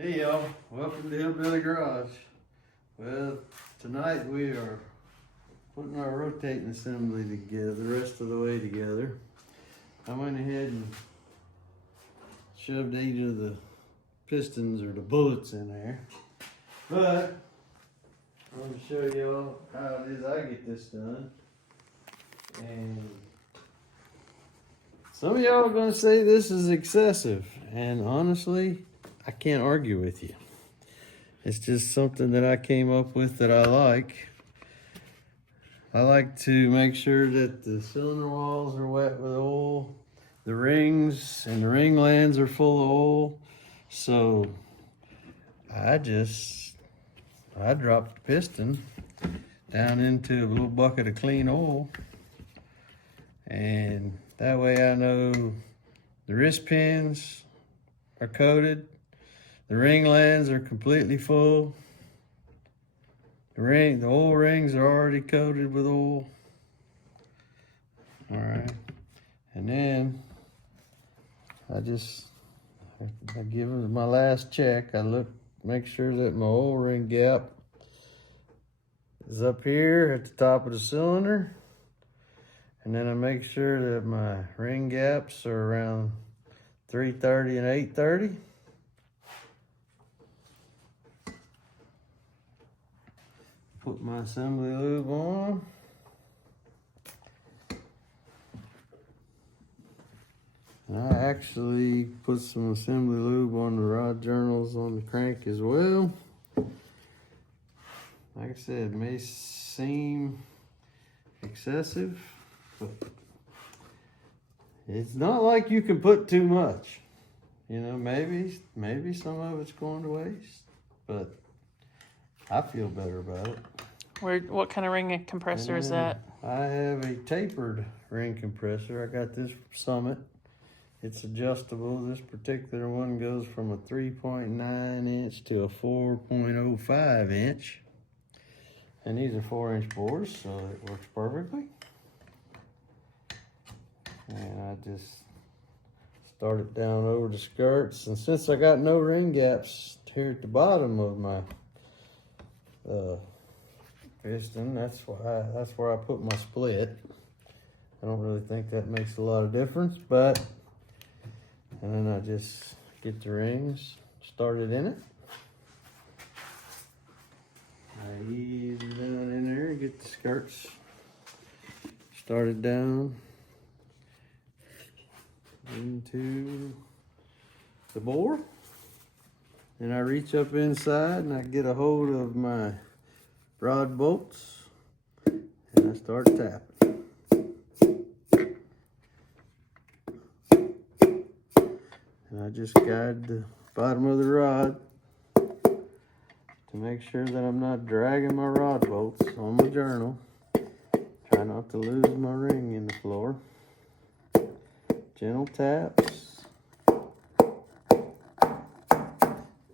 Hey y'all, welcome to Hillbilly Garage. Well, tonight we are putting our rotating assembly together, the rest of the way together. I went ahead and shoved 8 of the pistons or the bullets in there. But I'm going to show y'all how it is I get this done. And some of y'all are going to say this is excessive, and honestly, I can't argue with you. It's just something that I came up with that I like. I like to make sure that the cylinder walls are wet with oil, the rings and the ring lands are full of oil. So I dropped the piston down into a little bucket of clean oil, and that way I know the wrist pins are coated, the ring lands are completely full, the oil rings are already coated with oil. All right, and then I give it my last check. I make sure that my oil ring gap is up here at the top of the cylinder, and then I make sure that my ring gaps are around 330 and 830. Put my assembly lube on. And I actually put some assembly lube on the rod journals on the crank as well. Like I said, it may seem excessive, but it's not like you can put too much. You know, maybe some of it's going to waste, but I feel better about it. What kind of ring compressor is that? I have a tapered ring compressor. I got this from Summit. It's adjustable. This particular one goes from a 3.9 inch to a 4.05 inch. And these are 4-inch bores, so it works perfectly. And I just start it down over the skirts. And since I got no ring gaps here at the bottom of my piston, that's where I put my split. I don't really think that makes a lot of difference, and then I just get the rings started in it. I ease them down in there, get the skirts started down into the bore. Then I reach up inside and I get a hold of my rod bolts and I start tapping. And I just guide the bottom of the rod to make sure that I'm not dragging my rod bolts on my journal. Try not to lose my ring in the floor. Gentle taps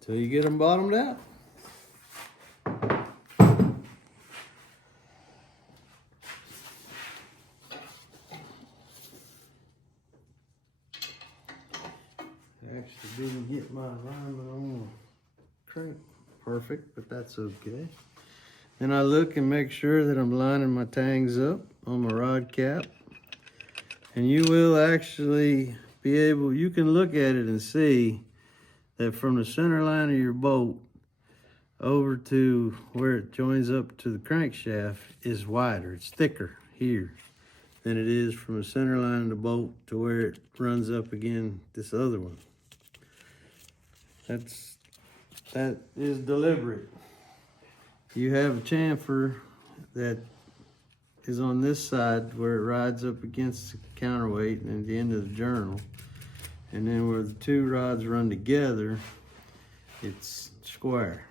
till you get them bottomed out. I actually didn't get my alignment on the crank perfect, but that's okay. Then I look and make sure that I'm lining my tangs up on my rod cap. And you will actually be able, you can look at it and see that from the center line of your bolt over to where it joins up to the crankshaft is wider. It's thicker here than it is from the center line of the bolt to where it runs up again this other one. That is deliberate. You have a chamfer that is on this side where it rides up against the counterweight and at the end of the journal. And then where the two rods run together, it's square.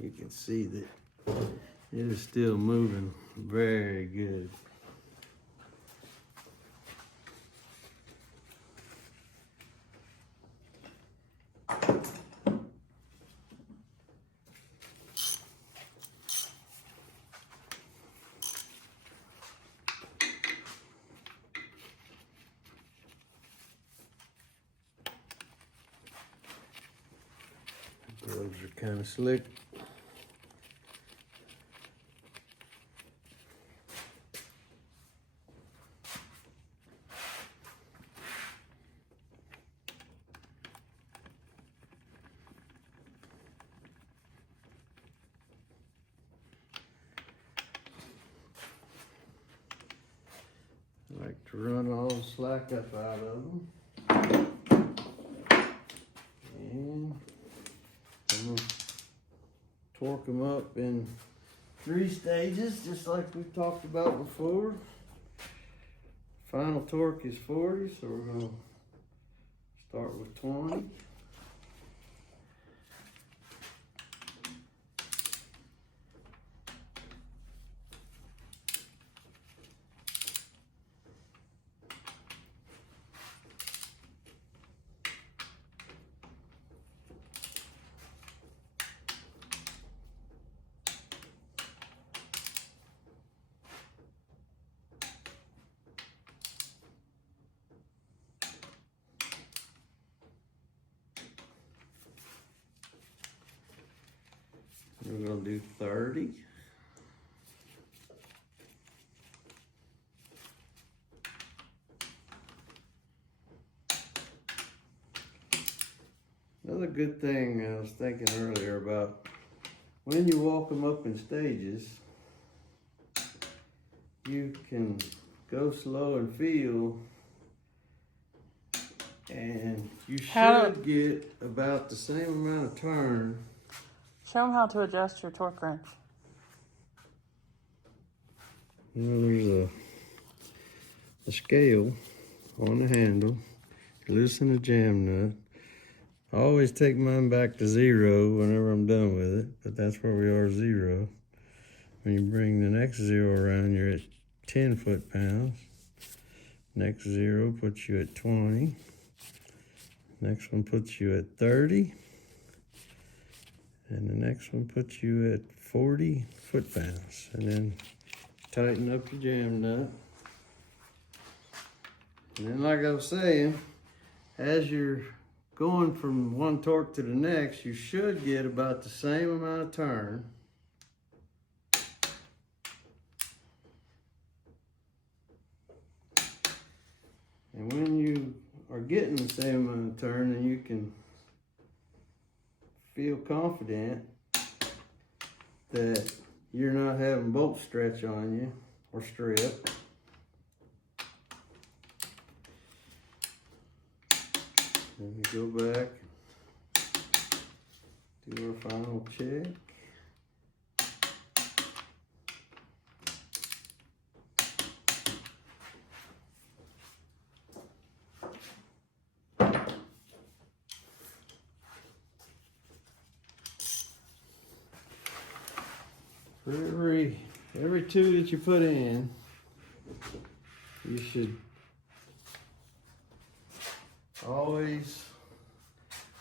You can see that it is still moving very good. kind of slick. I like to run all the slack up out of them. And I'm going to torque them up in 3 stages, just like we've talked about before. Final torque is 40, so we're going to start with 20. We're going to do 30. Another good thing I was thinking earlier about, when you walk them up in stages, you can go slow and feel, and you should get about the same amount of turn. Show them how to adjust your torque wrench. There's a scale on the handle. Loosen the jam nut. I always take mine back to 0 whenever I'm done with it, but that's where we are, 0. When you bring the next 0 around, you're at 10 foot-pounds. Next 0 puts you at 20. Next one puts you at 30. And the next one puts you at 40 foot-pounds. And then tighten up your jam nut. And then, like I was saying, as you're going from one torque to the next, you should get about the same amount of turn. And when you are getting the same amount of turn, then you can feel confident that you're not having bolt stretch on you or strip. Then we go back, do our final check. For every 2 that you put in, you should always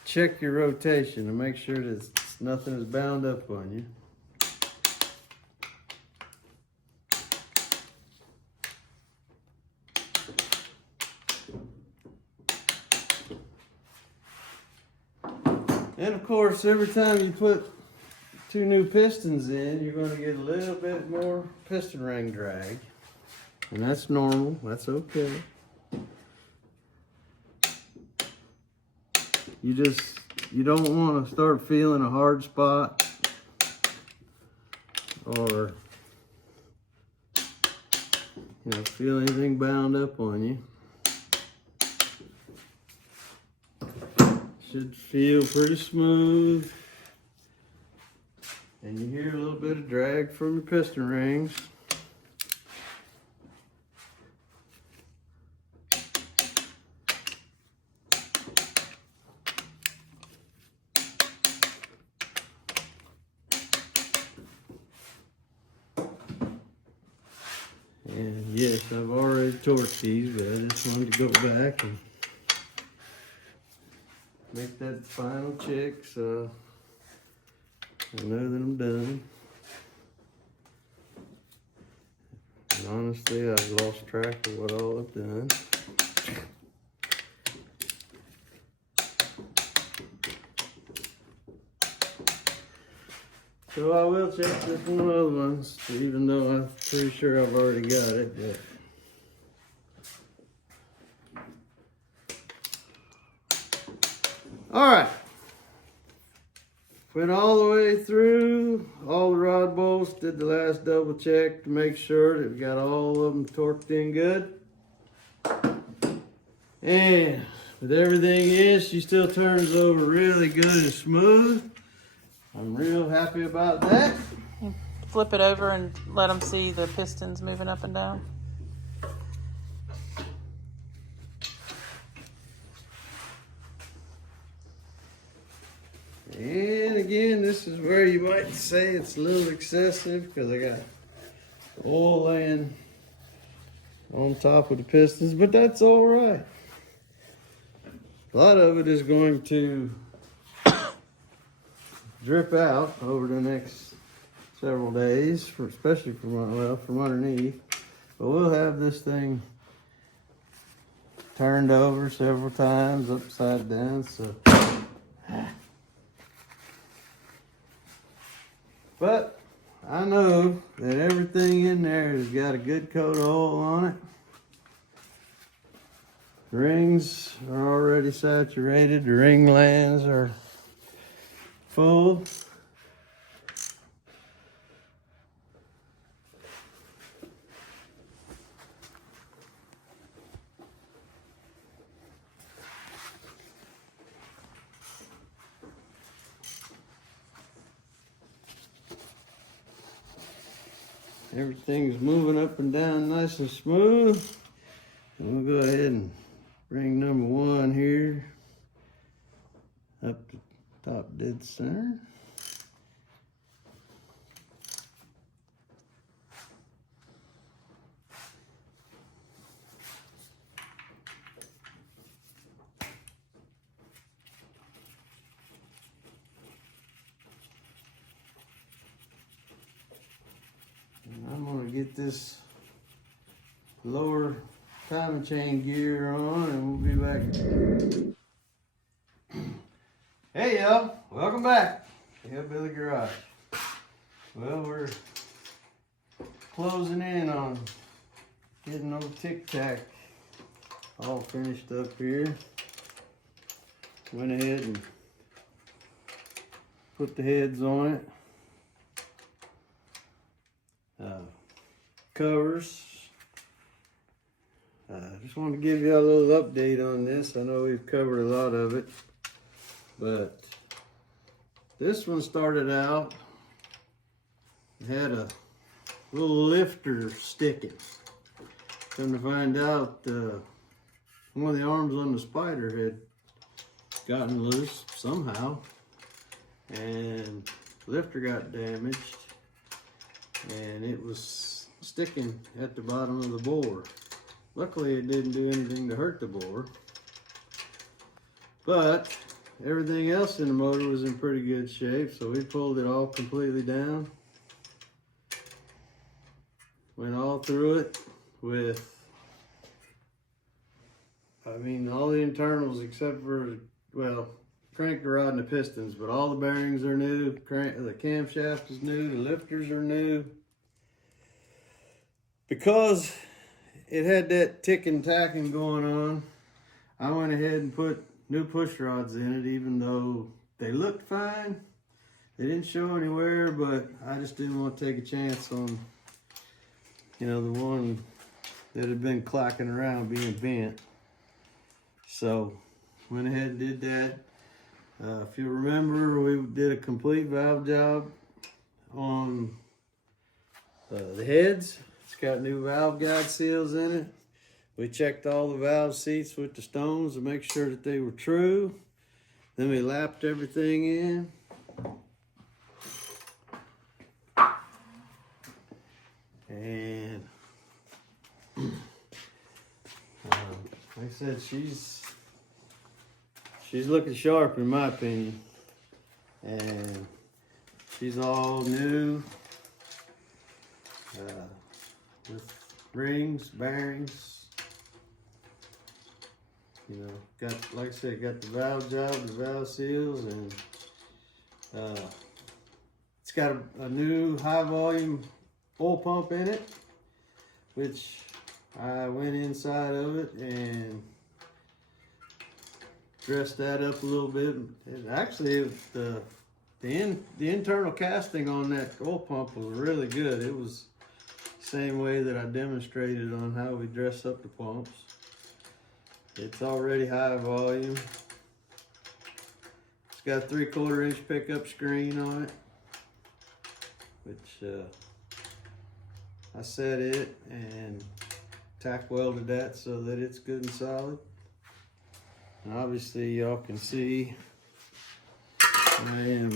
check your rotation to make sure that nothing is bound up on you. And of course, every time you put 2 new pistons in, you're going to get a little bit more piston ring drag. And that's normal, that's okay. You don't want to start feeling a hard spot or feel anything bound up on you. Should feel pretty smooth. And you hear a little bit of drag from your piston rings. And yes, I've already torqued these, but I just wanted to go back and make that final check so I know that I'm done. And honestly, I've lost track of what all I've done. So I will check this one of the other ones, even though I'm pretty sure I've already got it. But all right. Went all the way through all the rod bolts, did the last double check to make sure that we got all of them torqued in good. And with everything in, she still turns over really good and smooth. I'm real happy about that. You flip it over and let them see the pistons moving up and down. And again, this is where you might say it's a little excessive because I got oil laying on top of the pistons, but that's all right. A lot of it is going to drip out over the next several days, especially from underneath. But we'll have this thing turned over several times, upside down. So, but I know that everything in there has got a good coat of oil on it. The rings are already saturated. The ring lands are full. Everything's moving up and down nice and smooth. And we'll go ahead and bring number one here up to top dead center. And I'm gonna get this lower timing chain gear on and we'll be back. Hey y'all, welcome back to Hillbilly Garage. Well, we're closing in on getting old Tic Tac all finished up here. Went ahead and put the heads on it. Covers. Just wanted to give you a little update on this. I know we've covered a lot of it, but this one started out, had a little lifter sticking. Come to find out, one of the arms on the spider had gotten loose somehow, and the lifter got damaged, and it was sticking at the bottom of the bore. Luckily, it didn't do anything to hurt the bore, but everything else in the motor was in pretty good shape, so we pulled it all completely down. Went all through it with, all the internals except for, well, crank rod and the pistons, but all the bearings are new. The camshaft is new, the lifters are new. Because it had that ticking tacking going on, I went ahead and put new push rods in it, even though they looked fine. They didn't show anywhere, but I just didn't want to take a chance on, the one that had been clacking around being bent. So went ahead and did that. If you remember, we did a complete valve job on the heads. It's got new valve guide seals in it. We checked all the valve seats with the stones to make sure that they were true. Then we lapped everything in. And like I said, she's looking sharp in my opinion. And she's all new. With rings, bearings, got, like I said, got the valve job, the valve seals, and it's got a new high volume oil pump in it, which I went inside of it and dressed that up a little bit. And actually, the internal casting on that oil pump was really good. It was the same way that I demonstrated on how we dress up the pumps. It's already high volume. It's got a 3/4 inch pickup screen on it, which I set it and tack welded that so that it's good and solid. And obviously y'all can see I am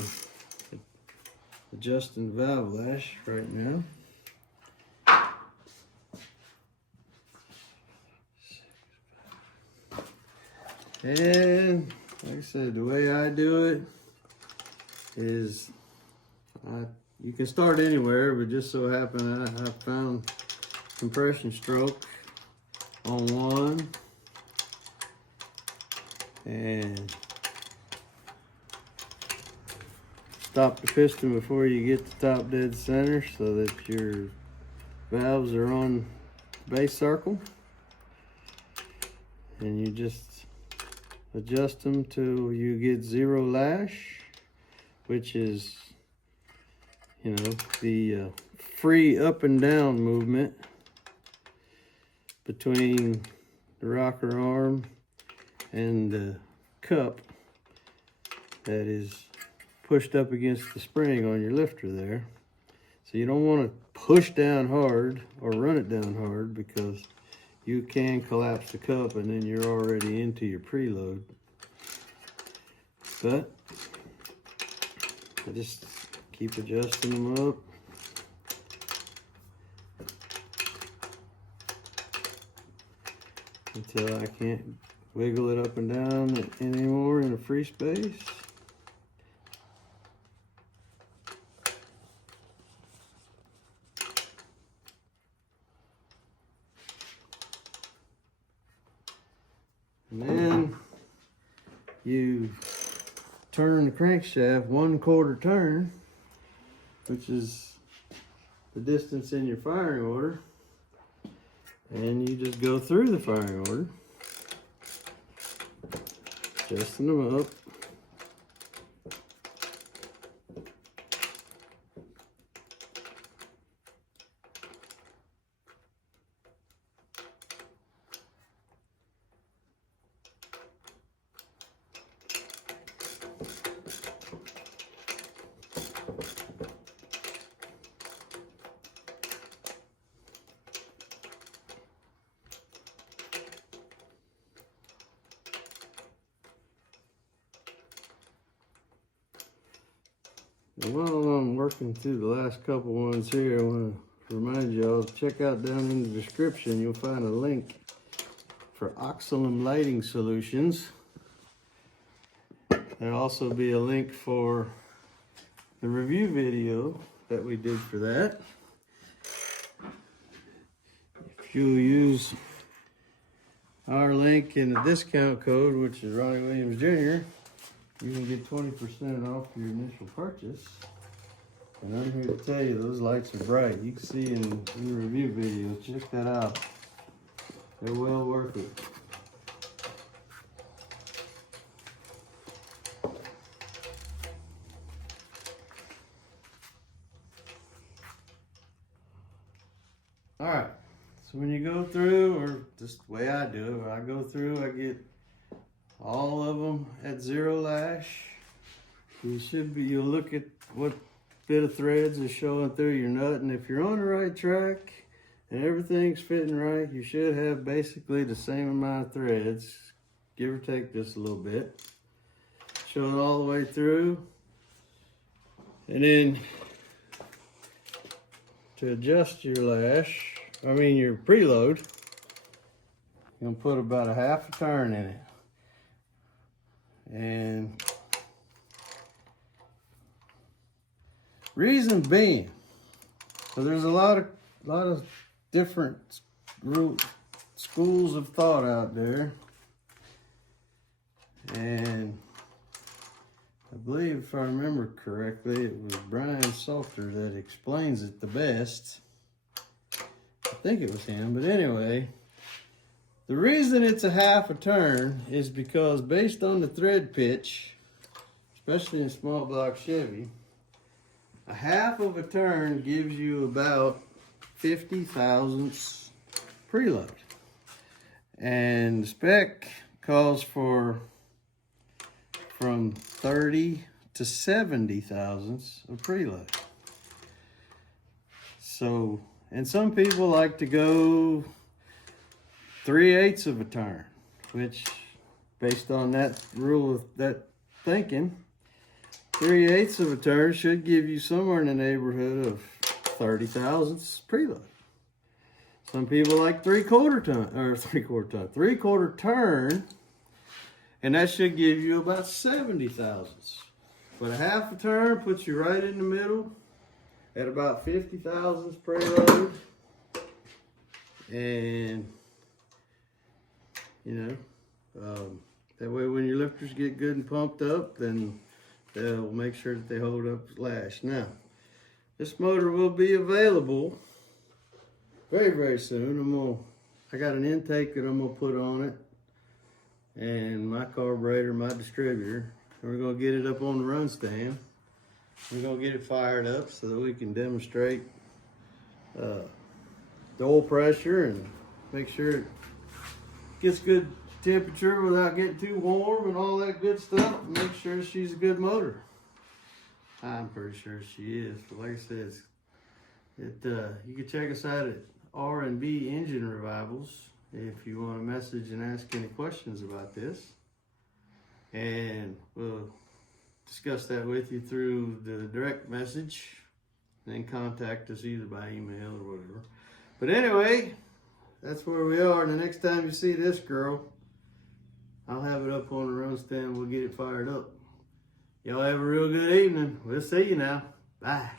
adjusting the valve lash right now. And like I said, the way I do it is you can start anywhere, but just so happen I found compression stroke on one, and stop the piston before you get to top dead center so that your valves are on the base circle, and you just adjust them till you get 0 lash, which is, you know, the free up and down movement between the rocker arm and the cup that is pushed up against the spring on your lifter there. So you don't want to push down hard or run it down hard, because you can collapse the cup and then you're already into your preload. But I just keep adjusting them up. Until I can't wiggle it up and down anymore in a free space. And then you turn the crankshaft 1/4 turn, which is the distance in your firing order, and you just go through the firing order, adjusting them up. And while I'm working through the last couple ones here, I want to remind y'all to check out down in the description. You'll find a link for Oxalum lighting solutions. There'll also be a link for the review video that we did for that. If you use our link in the discount code, which is Ronnie Williams Jr., you can get 20% off your initial purchase. And I'm here to tell you, those lights are bright. You can see in the review video. Check that out. They're well worth it. All right. So when you go through, or just the way I do it, when I go through, I get all of them at 0 lash. You'll look at what bit of threads is showing through your nut, and if you're on the right track and everything's fitting right, you should have basically the same amount of threads, give or take just a little bit, showing all the way through. And then to adjust your your preload, you're gonna put about a 1/2 turn in it. And reason being, so there's a lot of different schools of thought out there, and I believe, if I remember correctly, it was Brian Salter that explains it the best. I think it was him, but anyway, the reason it's a half a turn is because based on the thread pitch, especially in small block Chevy, a half of a turn gives you about 50 thousandths preload. And the spec calls for from 30 to 70 thousandths of preload. So, and some people like to go 3/8 of a turn, which based on that rule of that thinking, 3/8 of a turn should give you somewhere in the neighborhood of 30 thousandths preload. Some people like 3/4 turn, and that should give you about 70 thousandths. But a half a turn puts you right in the middle at about 50 thousandths preload. And, you know, that way when your lifters get good and pumped up, then they'll make sure that they hold up lash. Now, this motor will be available very, very soon. I got an intake that I'm gonna put on it, and my carburetor, my distributor. We're gonna get it up on the run stand. We're gonna get it fired up so that we can demonstrate the oil pressure and make sure it gets good temperature without getting too warm and all that good stuff. And make sure she's a good motor. I'm pretty sure she is. But like I said, you can check us out at R&B Engine Revivals if you want to message and ask any questions about this. And we'll discuss that with you through the direct message, and then contact us either by email or whatever. But anyway, that's where we are. And the next time you see this girl, I'll have it up on the run stand. We'll get it fired up. Y'all have a real good evening. We'll see you now. Bye.